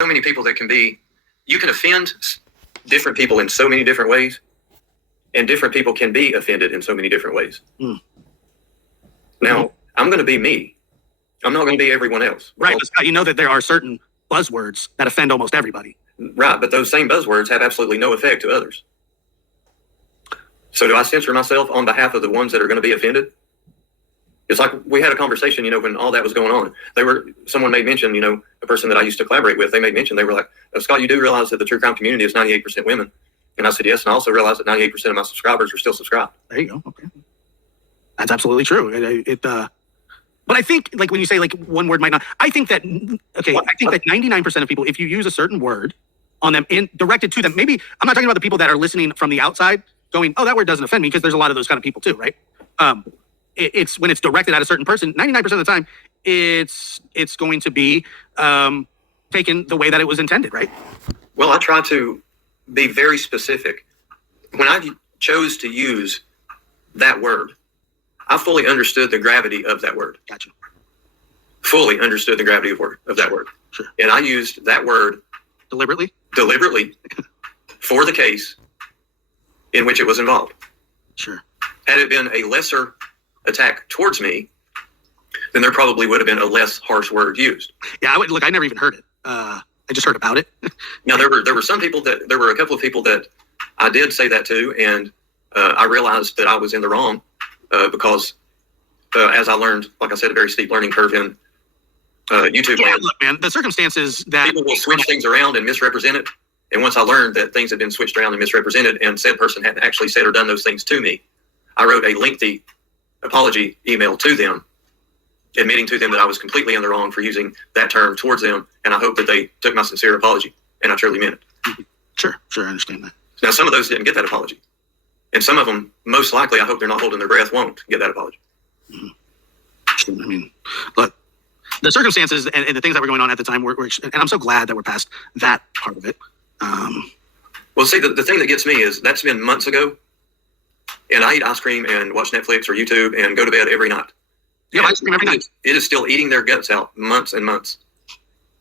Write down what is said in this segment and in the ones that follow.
so many people that you can offend different people in so many different ways, and different people can be offended in so many different ways. Now, I'm going to be me. I'm not going to be everyone else. Right, but Scott, you know that there are certain buzzwords that offend almost everybody. Right, but those same buzzwords have absolutely no effect to others. So do I censor myself on behalf of the ones that are going to be offended? It's like we had a conversation, when all that was going on. Someone made mention, a person that I used to collaborate with, they made mention, they were like, Scott, you do realize that the true crime community is 98% women? And I said, yes, and I also realize that 98% of my subscribers are still subscribed. There you go, okay. That's absolutely true. But I think, like, when you say, like, one word might not, I think that 99% of people, if you use a certain word on them and directed to them, maybe, I'm not talking about the people that are listening from the outside going, oh, that word doesn't offend me, because there's a lot of those kind of people too, right? It's when it's directed at a certain person, 99% of the time, it's going to be taken the way that it was intended, right? Well, I try to be very specific. When I chose to use that word, I fully understood the gravity of that word. Gotcha. Fully understood the gravity of that word. Sure. And I used that word Deliberately for the case in which it was involved. Sure. Had it been a lesser attack towards me, then there probably would have been a less harsh word used. Yeah, I never even heard it. I just heard about it. Now, there were a couple of people that I did say that to, and I realized that I was in the wrong because as I learned, like I said, a very steep learning curve in YouTube. Yeah, look, man, the circumstances that people will switch things around and misrepresent it. And once I learned that things had been switched around and misrepresented, and said person hadn't actually said or done those things to me, I wrote a lengthy apology email to them, admitting to them that I was completely in the wrong for using that term towards them, and I hope that they took my sincere apology, and I truly meant it. Sure, I understand that. Now, some of those didn't get that apology, and some of them, most likely, I hope they're not holding their breath, won't get that apology. I mean, look, the circumstances and the things that were going on at the time were and I'm so glad that we're past that part of it. Well, see, the thing that gets me is that's been months ago, and I eat ice cream and watch Netflix or YouTube and go to bed every night. Yeah, ice cream every night. It is still eating their guts out months and months.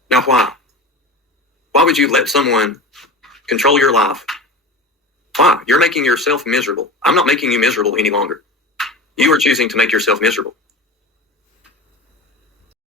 Now, why? Why would you let someone control your life? Why? You're making yourself miserable. I'm not making you miserable any longer. You are choosing to make yourself miserable.